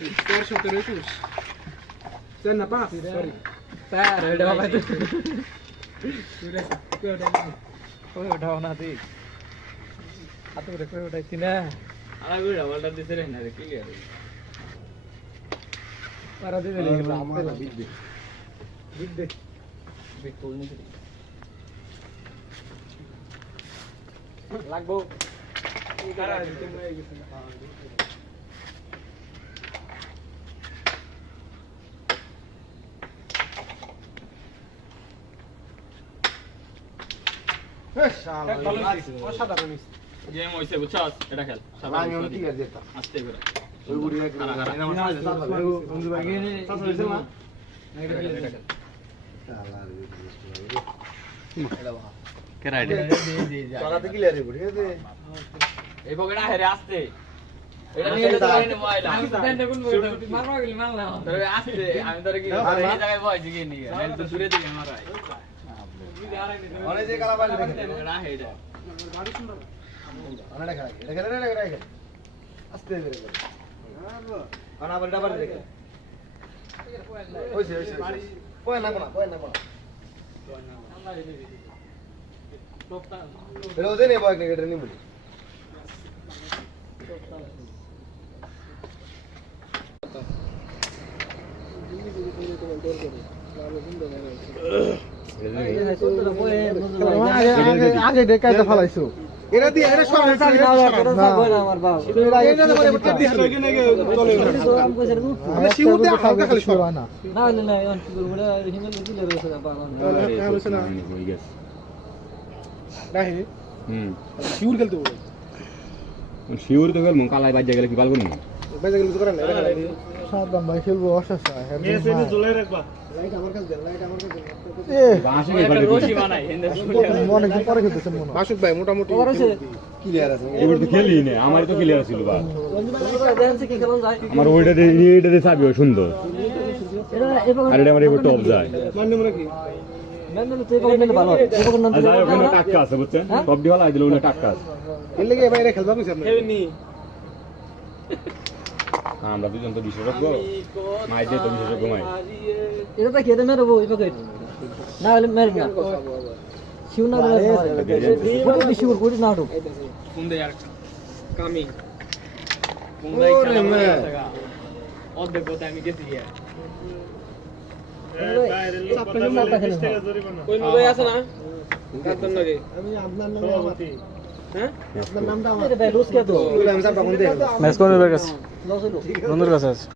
421. Cenna pass, sorry. এটা বাবা তো কই ওঠাও না তুই হাতে করে কই ওঠাইছি না আলা গুড়া বলটা দিছে রে না রে ক্লিয়ার পারা দিতে গেল আমরা বিট দে বিট তোল নি লাগবো কারা দিতে মরে গেছে না অসাধারণ গেম হইছে বুঝছস এটা খেল আমি অনেক ক্লিয়ার যেতাম আস্তে করে ওই বুড়িয়া বন্ধু ভাই গেনে হইছে না কেরা আইডি চলাতে ক্লিয়ার বুড়ি দে এই বগড়া হেরে আস্তে এটা নিয়ে তো লাইনে মোবাইল আমি স্ট্যান্ডে কোন বইটা মারবা গেলি মারলাম তোরে আস্তে আমি তোরে কি এই জায়গায় বয় দিকে নিয়ে আমি তো দূরে দিকে মারাই অনেক যে কালা পাইলে বগড়া হেডা অনেক দেখা এটা আস্তে ধীরে করে আনা বড় ডাবার দেখে হইছে কই না কোনা রোজে নে বয় ক্রিকেটার নি বলি আগে দেখাইতে ফলাইছো এরা দিয়ে এরা সব চালি না আমার বাবা এটা তো বলে দিয়ে হারবে কি নাকি চলে আমরা শিউর দিয়ে হালকা খালি সর না না অন কি করব বলে হিমেল দিলে রয়েছে বাবা হইছে না হই গেছে রাহি শিউর খেলতে বলে শিওর তো গেল মন কালাই বাজে গেলে কি পারবো না বাইরে গেলে তো করেন না সাবধান ভাই খেলবো অসহায় মেসে ঝুলাই রাখবা বাসে একটা রশি বানাই হেন্দে মনে কি পরে খেলতেছেন মনে মাসুক ভাই মোটামুটি ক্লিয়ার আছে এবার তো খেলি না আমার তো ক্লিয়ার ছিল বা দেখেন কি খেলন যায় আমার ওইটা দিয়ে এটা দিয়ে চাবি সুন্দর এটা এবার আর এটা আমার এবার টপ যায় মানে মনে কি মেন্ডেল তো এবার মেন্ডেল ভালো এবার নাম আর যাই ওখানে টাটকা আছে বুঝছেন টপ দিয়ে হলা দিলে ওটা টাটকা আছে এর লাগি বাইরে খেলবা কইছ আপনি খেলনি আমরা দুজন তো বিশেষজ্ঞ মাই দিয়ে তো বিশেষজ্ঞ মাই এটা তো খেতে মেরবো এই পকেট না হলে মেরব না শিউ না বলে শিউ করে না ঢোক কোন দে আর কামি কোন ওরে মে অর্ধেক কথা আমি গেছি গিয়া কই লই আছে না কাতন লাগে আমি আপনার নামে হ্যাঁ আপনার নামটা আমার এটা ভাই লুজ কে তো আমি সাহেব তখন দেখো ম্যাচ কোন কাছে বন্ধুর কাছে আছে